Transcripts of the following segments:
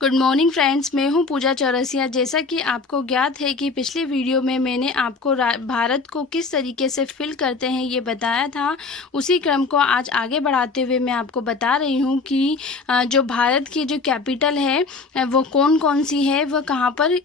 Good morning friends, मैं हूं पूजा चौरसिया। जैसा कि आपको ज्ञात है कि पिछले वीडियो में मैंने आपको भारत को किस तरीके से फिल करते हैं ये बताया था। उसी क्रम को आज आगे बढ़ाते हुए मैं आपको बता रही हूं कि जो भारत की जो कैपिटल है वो कौन कौन सी है, वह कहां पर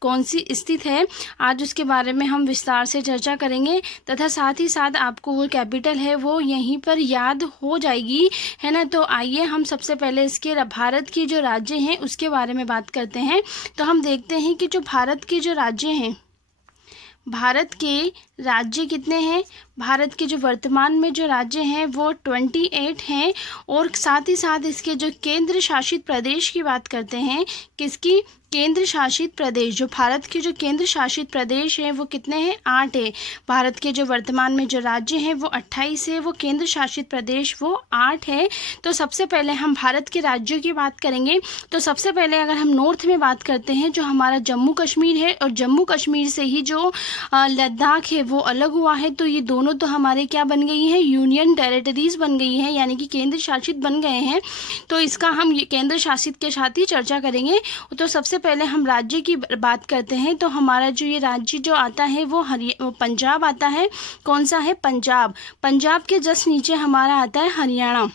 कौन सी स्थित है। आज उसके बारे में हम विस्तार से चर्चा करेंगे तथा साथ ही साथ आपको वो कैपिटल है वो यहीं पर याद हो जाएगी, है ना। तो आइए हम सबसे पहले इसके भारत की जो राज्य हैं के बारे में बात करते हैं। तो हम देखते हैं कि जो भारत के जो राज्य हैं, भारत के राज्य कितने हैं। भारत के जो वर्तमान में जो राज्य हैं वो 28 हैं। और साथ ही साथ इसके जो केंद्र शासित प्रदेश की बात करते हैं, किसकी, केंद्र शासित प्रदेश। जो भारत के जो केंद्र शासित प्रदेश हैं वो कितने हैं, 8 है। भारत के जो वर्तमान में जो राज्य हैं वो 28 है, वो केंद्र शासित प्रदेश वो 8 है। तो सबसे पहले हम भारत के राज्यों की बात करेंगे। तो सबसे पहले अगर हम नॉर्थ में बात करते हैं, जो हमारा जम्मू कश्मीर है, और जम्मू कश्मीर से ही जो लद्दाख है वो अलग हुआ है। तो ये दोनों तो हमारे क्या बन गई हैं, यूनियन टेरिटरीज बन गई हैं, यानी कि केंद्र शासित बन गए हैं। तो इसका हम ये केंद्र शासित के साथ ही चर्चा करेंगे। तो सबसे पहले हम राज्य की बात करते हैं। तो हमारा जो ये राज्य जो आता है वो पंजाब आता है। कौन सा है, पंजाब। पंजाब के जस्ट नीचे हमारा आता है हरियाणा,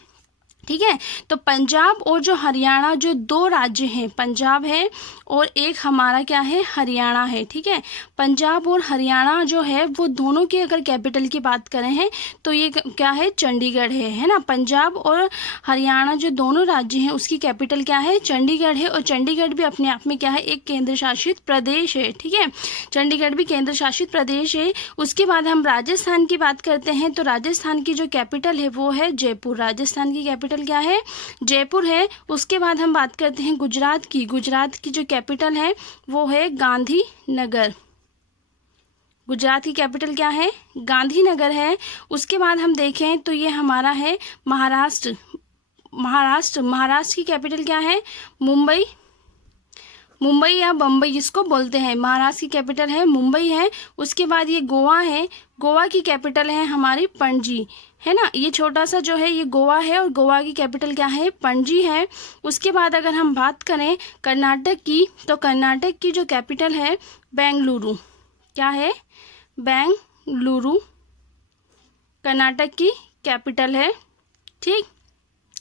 ठीक है। तो पंजाब और जो हरियाणा जो दो राज्य हैं, पंजाब है और एक हमारा क्या है, हरियाणा है, ठीक है। पंजाब और हरियाणा जो है वो दोनों की अगर कैपिटल की बात करें हैं तो ये क्या है, चंडीगढ़ है ना। पंजाब और हरियाणा जो दोनों राज्य हैं उसकी कैपिटल क्या है, चंडीगढ़ है। और चंडीगढ़ भी अपने आप में क्या है, एक केंद्र शासित प्रदेश है, ठीक है। चंडीगढ़ भी केंद्र शासित प्रदेश है। उसके बाद हम राजस्थान की बात करते हैं। तो राजस्थान की जो कैपिटल है वो है जयपुर। राजस्थान की कैपिटल क्या है, जयपुर है। उसके बाद हम बात करते हैं गुजरात की। गुजरात की जो कैपिटल है वो है गांधीनगर। गुजरात की कैपिटल क्या है, गांधीनगर है। उसके बाद हम देखें तो ये हमारा है महाराष्ट्र। महाराष्ट्र की कैपिटल क्या है, मुंबई। मुंबई या बम्बई जिसको बोलते हैं, महाराष्ट्र की कैपिटल है मुंबई है। उसके बाद ये गोवा है। गोवा की कैपिटल है हमारी पणजी, है ना। ये छोटा सा जो है ये गोवा है और गोवा की कैपिटल क्या है, पणजी है। उसके बाद अगर हम बात करें कर्नाटक की, तो कर्नाटक की जो कैपिटल है बेंगलुरु। क्या है, बेंगलुरु कर्नाटक की कैपिटल है, ठीक।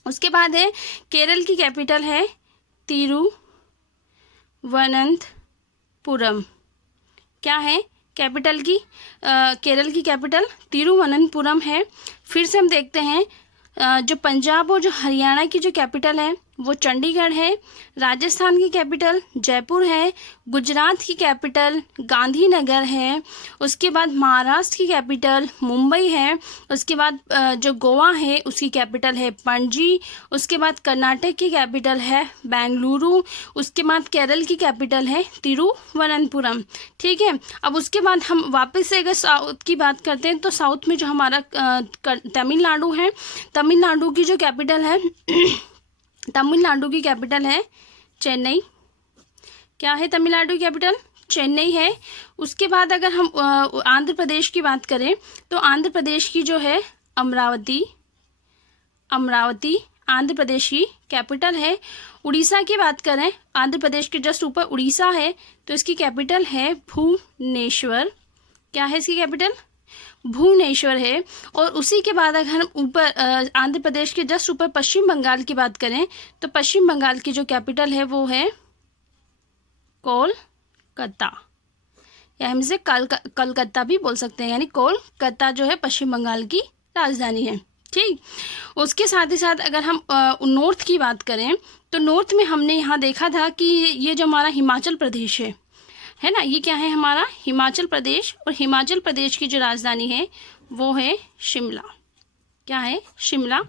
उसके बाद है केरल की कैपिटल है तिरुवनंतपुरम। क्या है कैपिटल की, केरल की कैपिटल तिरुवनंतपुरम है। फिर से हम देखते हैं जो पंजाब और जो हरियाणा की जो कैपिटल है वो चंडीगढ़ है। राजस्थान की कैपिटल जयपुर है। गुजरात की कैपिटल गांधीनगर है। उसके बाद महाराष्ट्र की कैपिटल मुंबई है। उसके बाद जो गोवा है उसकी कैपिटल है पणजी। उसके बाद कर्नाटक की कैपिटल है बेंगलुरु। उसके बाद केरल की कैपिटल है तिरुवनंतपुरम, ठीक है। अब उसके बाद हम वापस से अगर साउथ की बात करते हैं तो साउथ में जो हमारा तमिलनाडु है, तमिलनाडु की जो कैपिटल है तमिलनाडु की कैपिटल है चेन्नई। क्या है, तमिलनाडु की कैपिटल चेन्नई है। उसके बाद अगर हम आंध्र प्रदेश की बात करें तो आंध्र प्रदेश की जो है अमरावती आंध्र प्रदेश की कैपिटल है। उड़ीसा की बात करें, आंध्र प्रदेश के जस्ट ऊपर उड़ीसा है, तो इसकी कैपिटल है भुवनेश्वर। क्या है इसकी कैपिटल, भुवनेश्वर है। और उसी के बाद अगर हम ऊपर आंध्र प्रदेश के जस्ट ऊपर पश्चिम बंगाल की बात करें तो पश्चिम बंगाल की जो कैपिटल है वो है कोलकाता, या हम इसे कलकत्ता भी बोल सकते हैं, यानी कोलकाता जो है पश्चिम बंगाल की राजधानी है, ठीक। उसके साथ ही साथ अगर हम नॉर्थ की बात करें तो नॉर्थ में हमने यहाँ देखा था कि ये जो हमारा हिमाचल प्रदेश है ना, ये क्या है हमारा हिमाचल प्रदेश। और हिमाचल प्रदेश की जो राजधानी है वो है शिमला। क्या है, शिमला।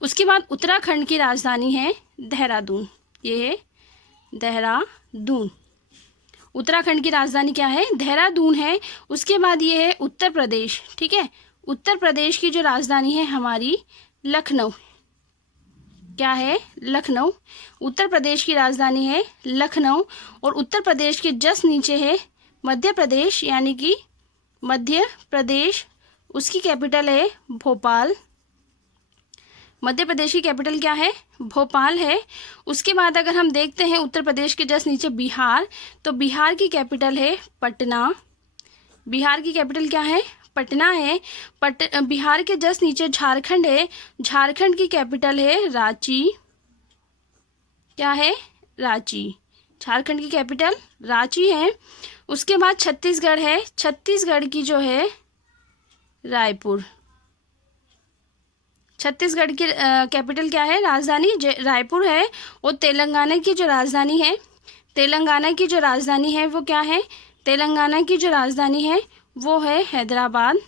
उसके बाद उत्तराखंड की राजधानी है देहरादून। ये है देहरादून। उत्तराखंड की राजधानी क्या है, देहरादून है। उसके बाद ये है उत्तर प्रदेश, ठीक है। उत्तर प्रदेश की जो राजधानी है हमारी लखनऊ। क्या है, लखनऊ। उत्तर प्रदेश की राजधानी है लखनऊ। और उत्तर प्रदेश के जस्ट नीचे है मध्य प्रदेश, यानी कि मध्य प्रदेश, उसकी कैपिटल है भोपाल। मध्य प्रदेश की कैपिटल क्या है? भोपाल है। उसके बाद अगर हम देखते हैं उत्तर प्रदेश के जस्ट नीचे बिहार, तो बिहार की कैपिटल है पटना। बिहार की कैपिटल क्या है? पटना है। बिहार के जस्ट नीचे झारखंड है। झारखंड की कैपिटल है रांची। क्या है? रांची। झारखंड की कैपिटल रांची है। उसके बाद छत्तीसगढ़ है। छत्तीसगढ़ की जो है रायपुर। छत्तीसगढ़ की कैपिटल क्या है? राजधानी रायपुर है। और तेलंगाना की जो राजधानी है, तेलंगाना की जो राजधानी है वो क्या है? तेलंगाना की जो राजधानी है वो है हैदराबाद।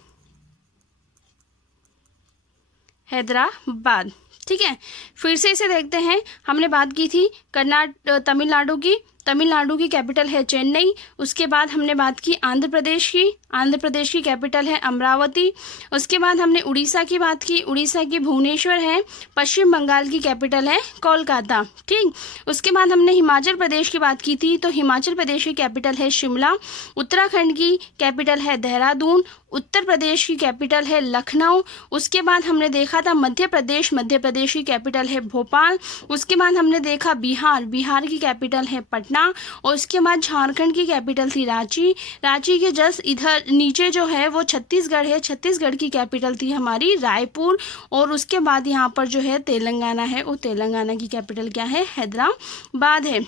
हैदराबाद, ठीक है। फिर से इसे देखते हैं। हमने बात की थी तमिलनाडु की। तमिलनाडु की कैपिटल है चेन्नई। उसके बाद हमने बात की आंध्र प्रदेश की। आंध्र प्रदेश की कैपिटल है अमरावती। उसके बाद हमने उड़ीसा की बात की। उड़ीसा की भुवनेश्वर है। पश्चिम बंगाल की कैपिटल है कोलकाता, ठीक। उसके बाद हमने हिमाचल प्रदेश की बात की थी, तो हिमाचल प्रदेश की कैपिटल है शिमला। उत्तराखंड की कैपिटल है देहरादून। उत्तर प्रदेश की कैपिटल है लखनऊ। उसके बाद हमने देखा था मध्य प्रदेश की कैपिटल है भोपाल। उसके बाद हमने देखा बिहार की कैपिटल है पटना। और उसके बाद झारखंड की कैपिटल थी रांची। रांची के जस्ट इधर नीचे जो है वो छत्तीसगढ़ है। छत्तीसगढ़ की कैपिटल थी हमारी रायपुर। और उसके बाद यहाँ पर जो है तेलंगाना है, और तेलंगाना की कैपिटल क्या है? हैदराबाद है,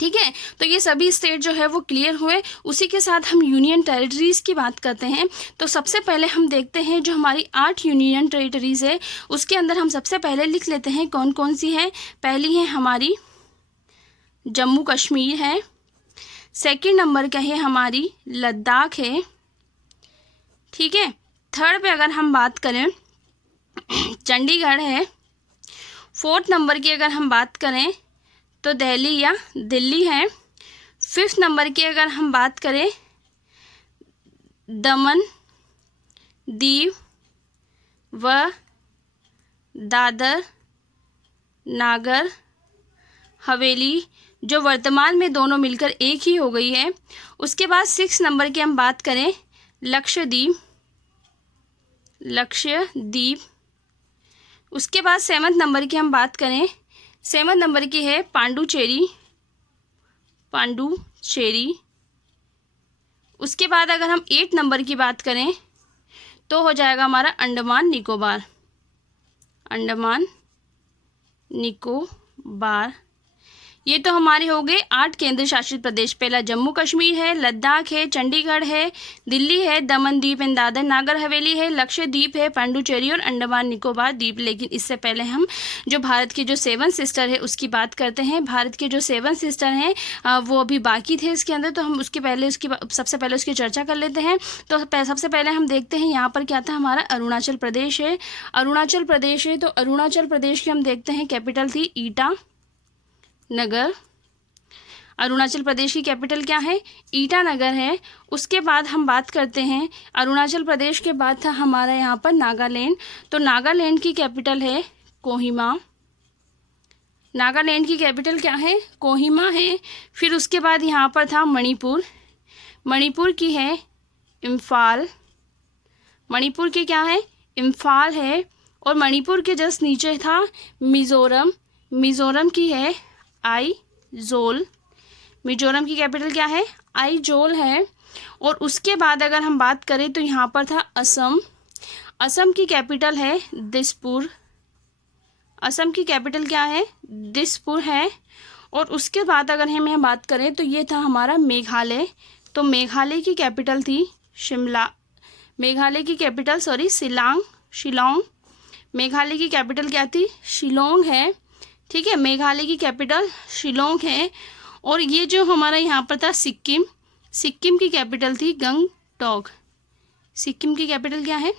ठीक है। तो ये सभी स्टेट जो है वो क्लियर हुए। उसी के साथ हम यूनियन टेरिटरीज़ की बात करते हैं। तो सबसे पहले हम देखते हैं जो हमारी 8 यूनियन टेरिटरीज़ है उसके अंदर हम सबसे पहले लिख लेते हैं कौन कौन सी है। पहली है हमारी जम्मू कश्मीर है। सेकंड नंबर का है हमारी लद्दाख है, ठीक है। थर्ड पे अगर हम बात करें चंडीगढ़ है। फोर्थ नंबर की अगर हम बात करें तो दिल्ली या दिल्ली है। फिफ्थ नंबर की अगर हम बात करें दमन दीव व दादर नागर हवेली, जो वर्तमान में दोनों मिलकर एक ही हो गई है। उसके बाद 6 नंबर की हम बात करें लक्षद्वीप। उसके बाद 7 नंबर की हम बात करें, 7 नंबर की है पांडुचेरी। उसके बाद अगर हम 8 नंबर की बात करें तो हो जाएगा हमारा अंडमान निकोबार। ये तो हमारे हो गए 8 केंद्र शासित प्रदेश। पहला जम्मू कश्मीर है, लद्दाख है, चंडीगढ़ है, दिल्ली है, दमन दीप एंड दादर नागर हवेली है, लक्षद्वीप है, पांडुचेरी और अंडमान निकोबार द्वीप। लेकिन इससे पहले हम जो भारत के जो 7 सिस्टर है उसकी बात करते हैं। भारत के जो 7 सिस्टर हैं वो अभी बाकी थे इसके अंदर, तो हम सबसे पहले उसकी चर्चा कर लेते हैं। तो सबसे पहले हम देखते हैं यहाँ पर क्या था, हमारा अरुणाचल प्रदेश है। तो अरुणाचल प्रदेश की हम देखते हैं कैपिटल थी ईटानगर। अरुणाचल प्रदेश की कैपिटल क्या है? ईटानगर है। उसके बाद हम बात करते हैं अरुणाचल प्रदेश के बाद था हमारा यहाँ पर नागालैंड। तो नागालैंड की कैपिटल है कोहिमा। नागालैंड की कैपिटल क्या है? कोहिमा है। फिर उसके बाद यहाँ पर था मणिपुर की है इम्फाल। मणिपुर की क्या है? इम्फाल है। और मणिपुर के जस्ट नीचे था मिज़ोरम की है आइजोल। मिजोरम की कैपिटल क्या है? आइजोल है। और उसके बाद अगर हम बात करें तो यहाँ पर था असम की कैपिटल है दिसपुर। असम की कैपिटल क्या है? दिसपुर है। और उसके बाद अगर हम बात करें तो ये था हमारा मेघालय। तो मेघालय की कैपिटल थी शिलांग। मेघालय की कैपिटल क्या थी? शिलोंग है, ठीक है। मेघालय की कैपिटल शिलोंग है। और ये जो हमारा यहाँ पर था सिक्किम की कैपिटल थी गंगटोक। सिक्किम की कैपिटल क्या है?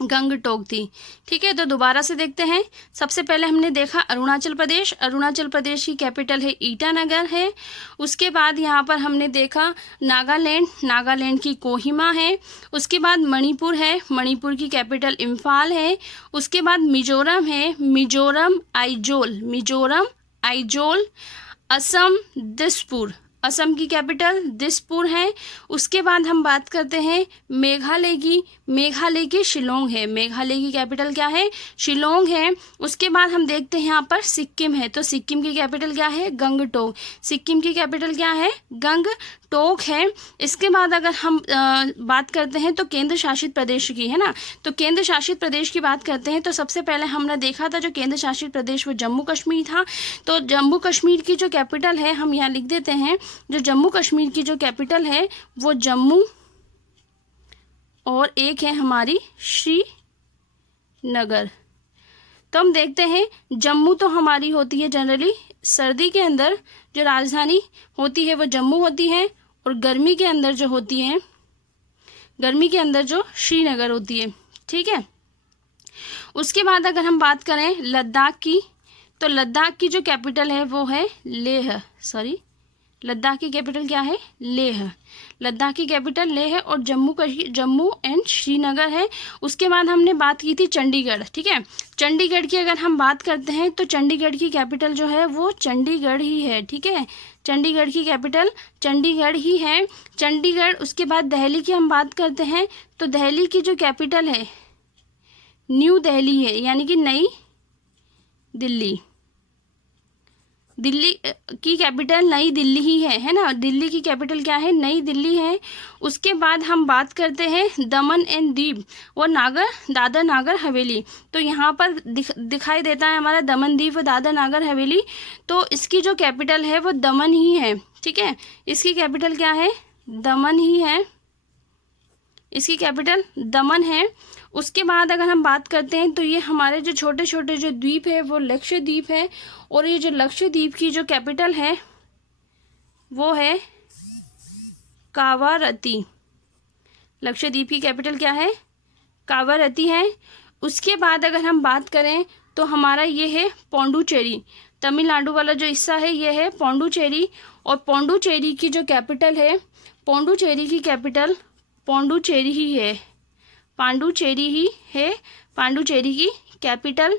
गंगटोक थी, ठीक है। तो दोबारा से देखते हैं। सबसे पहले हमने देखा अरुणाचल प्रदेश की कैपिटल है ईटानगर है। उसके बाद यहाँ पर हमने देखा नागालैंड की कोहिमा है। उसके बाद मणिपुर है, मणिपुर की कैपिटल इम्फाल है। उसके बाद मिजोरम है, मिजोरम आइजोल। असम असम की कैपिटल दिसपुर है। उसके बाद हम बात करते हैं मेघालय की। मेघालय की शिलोंग है। मेघालय की कैपिटल क्या है? शिलोंग है। उसके बाद हम देखते हैं यहाँ पर सिक्किम है, तो सिक्किम की कैपिटल क्या है? गंगटोक। सिक्किम की कैपिटल क्या है? गंगटोक है। इसके बाद अगर हम बात करते हैं तो केंद्र शासित प्रदेश की, है ना, तो केंद्र शासित प्रदेश की बात करते हैं तो सबसे पहले हमने देखा था जो केंद्र शासित प्रदेश वो जम्मू कश्मीर था। तो जम्मू कश्मीर की जो कैपिटल है हम यहाँ लिख देते हैं, जो जम्मू कश्मीर की जो कैपिटल है वो जम्मू, और एक है हमारी श्रीनगर। तो हम देखते हैं जम्मू तो हमारी होती है जनरली सर्दी के अंदर जो राजधानी होती है वो जम्मू होती है, और गर्मी के अंदर जो होती है, गर्मी के अंदर जो श्रीनगर होती है, ठीक है। उसके बाद अगर हम बात करें लद्दाख की, तो लद्दाख की जो कैपिटल है वो है लेह। लद्दाख की कैपिटल क्या है? लेह। लद्दाख की कैपिटल लेह है, और जम्मू एंड श्रीनगर है। उसके बाद हमने बात की थी चंडीगढ़, ठीक है। चंडीगढ़ की अगर हम बात करते हैं तो चंडीगढ़ की कैपिटल जो है वो चंडीगढ़ ही है, ठीक है। चंडीगढ़ की कैपिटल चंडीगढ़ ही है। चंडीगढ़। उसके बाद दिल्ली की हम बात करते हैं तो दिल्ली की जो कैपिटल है न्यू दिल्ली है, यानी कि नई दिल्ली। दिल्ली की कैपिटल नई दिल्ली ही है ना। दिल्ली की कैपिटल क्या है? नई दिल्ली है। उसके बाद हम बात करते हैं दमन एंड दीव और दादर नागर हवेली। तो यहाँ पर दिखाई देता है हमारा दमन दीव और दादर नागर हवेली। तो इसकी जो कैपिटल है वो दमन ही है, ठीक है। इसकी कैपिटल क्या है? दमन ही है। इसकी कैपिटल दमन है। उसके बाद अगर हम बात करते हैं तो ये हमारे जो छोटे छोटे जो द्वीप है वो लक्षद्वीप है, और ये जो लक्षद्वीप की जो कैपिटल है वो है कावारत्ती। लक्षद्वीप की कैपिटल क्या है? कावारत्ती है। उसके बाद अगर हम बात करें तो हमारा ये है पौंडुचेरी। तमिलनाडु वाला जो हिस्सा है ये है पौंडुचेरी, और पौंडुचेरी की जो कैपिटल है, पौंडुचेरी की कैपिटल पौंडुचेरी ही है। पांडुचेरी ही है पांडुचेरी की कैपिटल।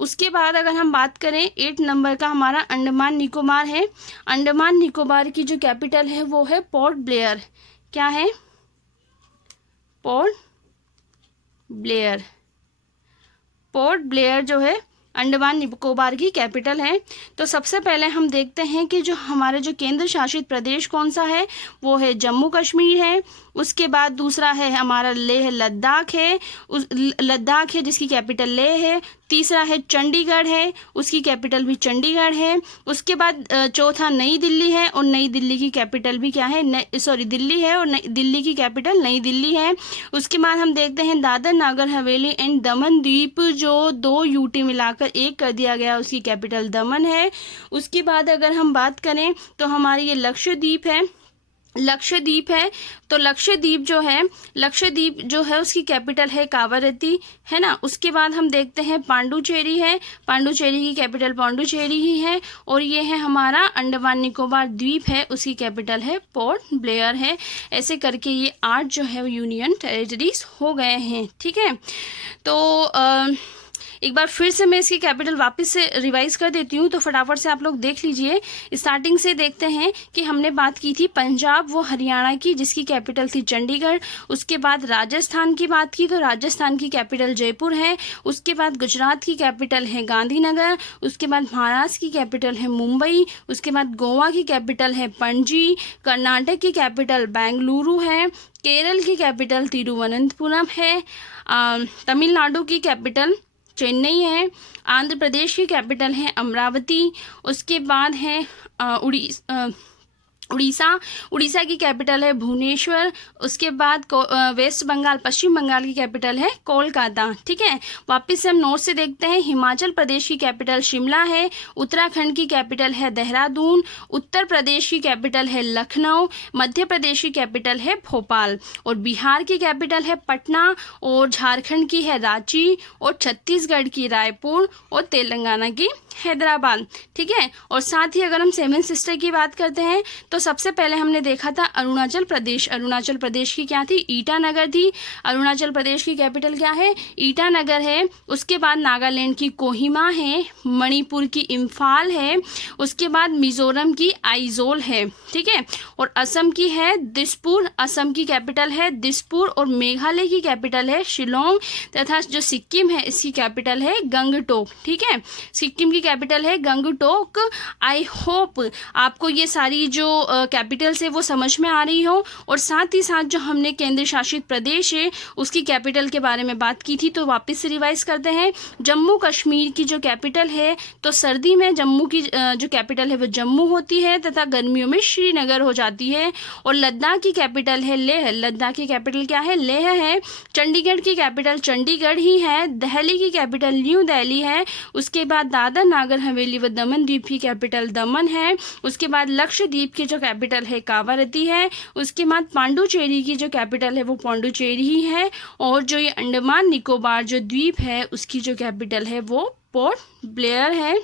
उसके बाद अगर हम बात करें 8 नंबर का हमारा अंडमान निकोबार है। अंडमान निकोबार की जो कैपिटल है वो है पोर्ट ब्लेयर। क्या है? Port Blair. पोर्ट ब्लेयर जो है अंडमान निकोबार की कैपिटल है। तो सबसे पहले हम देखते हैं कि जो हमारे जो केंद्र शासित प्रदेश कौन सा है वो है जम्मू कश्मीर है। उसके बाद दूसरा है हमारा लेह लद्दाख है, लद्दाख है जिसकी कैपिटल लेह है। तीसरा है चंडीगढ़ है, उसकी कैपिटल भी चंडीगढ़ है। उसके बाद चौथा नई दिल्ली है, और नई दिल्ली की कैपिटल भी क्या है? दिल्ली है, और दिल्ली की कैपिटल नई दिल्ली है। उसके बाद हम देखते हैं दादर नागर हवेली एंड दमन द्वीप, जो 2 यूटी मिलाकर एक कर दिया गया, उसकी कैपिटल दमन है। उसके बाद अगर हम बात करें तो हमारी ये लक्षद्वीप है। लक्षद्वीप है, तो लक्षद्वीप जो है उसकी कैपिटल है कावारत्ती, है ना। उसके बाद हम देखते हैं पांडुचेरी है। पांडुचेरी की कैपिटल पांडुचेरी ही है, और ये है हमारा अंडमान निकोबार द्वीप है, उसकी कैपिटल है पोर्ट ब्लेयर है। ऐसे करके ये 8 जो है यूनियन टेरिटरीज हो गए हैं, ठीक है। तो एक बार फिर से मैं इसकी कैपिटल वापस से रिवाइज कर देती हूँ, तो फटाफट से आप लोग देख लीजिए। स्टार्टिंग से देखते हैं कि हमने बात की थी पंजाब वो हरियाणा की, जिसकी कैपिटल थी चंडीगढ़। उसके बाद राजस्थान की बात की तो राजस्थान की कैपिटल जयपुर है। उसके बाद गुजरात की कैपिटल है गांधीनगर। उसके बाद महाराष्ट्र की कैपिटल है मुंबई। उसके बाद गोवा की कैपिटल है पणजी। कर्नाटक की कैपिटल बेंगलुरु है। केरल की कैपिटल तिरुवनंतपुरम है। तमिलनाडु की कैपिटल चेन्नई है। आंध्र प्रदेश की कैपिटल है अमरावती। उसके बाद है उड़ीसा की कैपिटल है भुवनेश्वर। उसके बाद वेस्ट बंगाल पश्चिम बंगाल की कैपिटल है कोलकाता, ठीक है। वापस से हम नोट से देखते हैं। हिमाचल प्रदेश की कैपिटल शिमला है। उत्तराखंड की कैपिटल है देहरादून। उत्तर प्रदेश की कैपिटल है लखनऊ। मध्य प्रदेश की कैपिटल है भोपाल, और बिहार की कैपिटल है पटना, और झारखंड की है रांची, और छत्तीसगढ़ की रायपुर, और तेलंगाना की हैदराबाद, ठीक है। और साथ ही अगर हम सेवन सिस्टर की बात करते हैं तो सबसे पहले हमने देखा था अरुणाचल प्रदेश। अरुणाचल प्रदेश की क्या थी? ईटानगर थी। अरुणाचल प्रदेश की कैपिटल क्या है? ईटानगर है। उसके बाद नागालैंड की कोहिमा है, मणिपुर की इम्फाल है, उसके बाद मिजोरम की आइजोल है, ठीक है। और असम की है दिसपुर, असम की कैपिटल है दिसपुर। और मेघालय की कैपिटल है शिलोंग। तथा जो सिक्किम है इसकी कैपिटल है गंगटोक, ठीक है। सिक्किम की कैपिटल है गंगटोक। आई होप आपको ये सारी जो कैपिटल्स है वो समझ में आ रही हो। और साथ ही साथ जो हमने केंद्र शासित प्रदेश है उसकी कैपिटल के बारे में बात की थी, तो वापस से रिवाइज करते हैं। जम्मू कश्मीर की जो कैपिटल है, तो सर्दी में जम्मू की जो कैपिटल है वो जम्मू होती है तथा गर्मियों में श्रीनगर हो जाती है। और लद्दाख की कैपिटल है लेह। लद्दाख की कैपिटल क्या है? लेह है। चंडीगढ़ की कैपिटल चंडीगढ़ ही है। दिल्ली की कैपिटल न्यू दिल्ली है। उसके बाद दादर नागर हवेली व दमन द्वीप की कैपिटल दमन है। उसके बाद लक्षद्वीप की जो कैपिटल है कावारती है। उसके बाद पांडुचेरी की जो कैपिटल है वो पौंडुचेरी ही है। और जो ये अंडमान निकोबार जो द्वीप है उसकी जो कैपिटल है वो पोर्ट ब्लेयर है।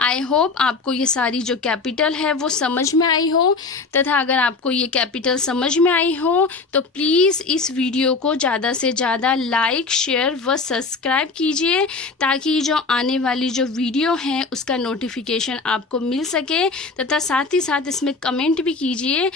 आई होप आपको ये सारी जो कैपिटल है वो समझ में आई हो। तथा अगर आपको ये कैपिटल समझ में आई हो तो प्लीज़ इस वीडियो को ज़्यादा से ज़्यादा लाइक, शेयर व सब्सक्राइब कीजिए, ताकि जो आने वाली जो वीडियो है उसका नोटिफिकेशन आपको मिल सके। तथा साथ ही साथ इसमें कमेंट भी कीजिए।